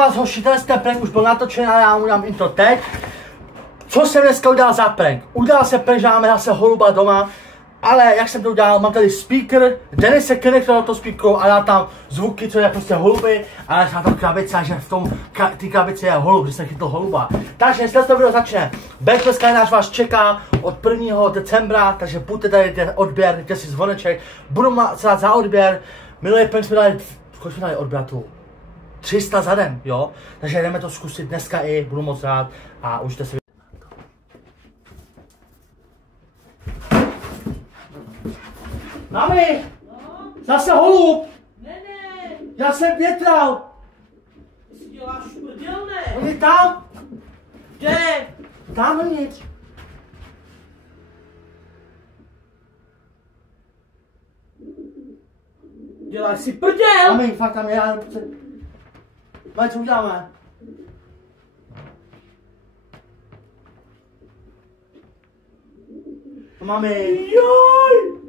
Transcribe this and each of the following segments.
Vás hoši, ten prank už byl natočený a já udělám intro teď. Co jsem dneska udělal za prank? Udělal jsem prank, že máme zase holuba doma, ale jak jsem to udělal, mám tady speaker, Dennis se konektoval do toho speakeru a dá tam zvuky, co je prostě holuby, ale já tam krabice a že v tom té krabici je holub, že jsem chytl holuba. Takže dneska to video začne. Backflip Kalendář vás čeká od 1. decembra, takže buďte tady odběr, dejte si zvoneček, budu se dát za odběr. Minulý prank jsme dali, kolik jsme dali odběratu? 300 za den, jo? Takže jdeme to zkusit dneska i, budu moc rád a užijte si. Mami! No? Zase holub! Ne. Já jsem větral! Ty si děláš prdel, ne? On je tam! Kde? Tam nic! Děláš si prdel? Mami, fakt tam je, já Mami, co uděláme? Mami! Joj!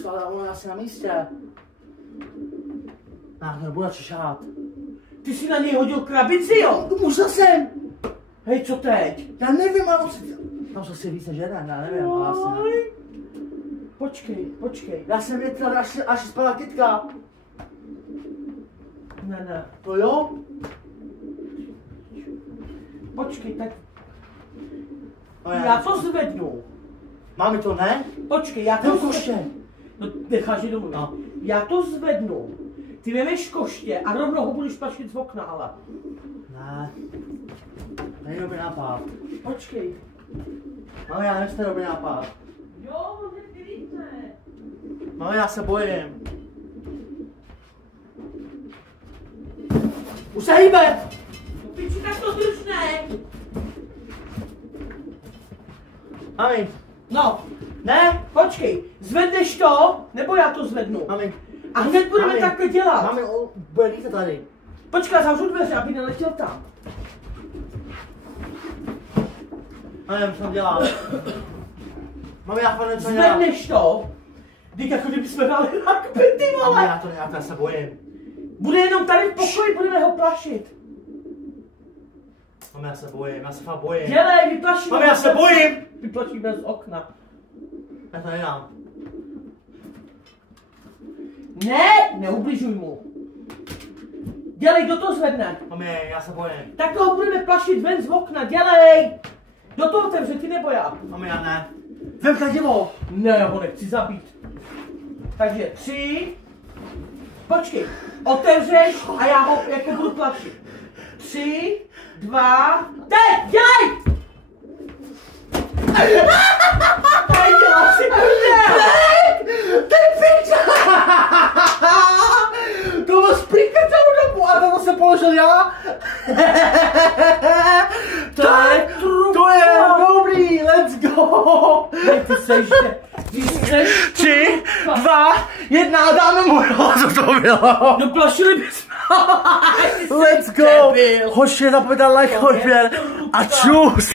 Stále ona asi na místě. Já to nebudu čišát. Ty jsi na něj hodil krabici, jo? Musel jsem! Hej, co teď? Já nevím, ale tam jsou si víc než jeden, já nevím, ale asi ne. Joj. Počkej. Já jsem větral, až spadla kytka. Ne. To jo? Počkej, tak No já to zvednu. Máme to, ne? Počkej, já To to koště. No, necháš je domů. No. Já to zvednu. Ty vemeš koště a rovnou ho budeš plašit z okna, ale. Ne. Není dobrý nápad. Počkej. Ale já nevím, dobrý nápad. Jo, on nevylítne. Ale já se bojím. Už se hýbe! No piči, tak to drž, ne? Mami, No, ne? počkej, zvedneš to, nebo já to zvednu? Mami. A hned budeme Mami. takhle dělat. Mami, on bude lítat tady. Počkej, zavřu dveře, aby neletěl tam. Mami, co dělá? Mami, já fakt něco dělám. Zvedneš to, teď jako kdyby jsme dali rakby, ty Mami, vole. já se bojím. Bude jenom tady v pokoji, budeme ho plašit. Mami, já se bojím, já se fakt bojím. Dělej, vyplašíme. Mami, já se bojím! Vyplašíme z okna. Já to nedám. Ne, neubližuj mu. Dělej, kdo to zvedne. Mami, já se bojím. Tak toho budeme plašit ven z okna, dělej. Kdo to otevře, ty nebo já? Mami, já ne. Vem kladivo! Ne, ho nechci zabít. Takže 3. Počkej, otevřeš a já ho jako budu tlačit. 3, 2, teď, dělej! Tady děláš si prdel! Ty piča! To byl speaker celou dobu a to se položil já? To je dobrý, let's go! Ty seš, ty seš... 3, 2, 1 a dáme mu, co to bylo? No plašili bys. Let's go! Hoši, nezapomeňte like, odběr a čus!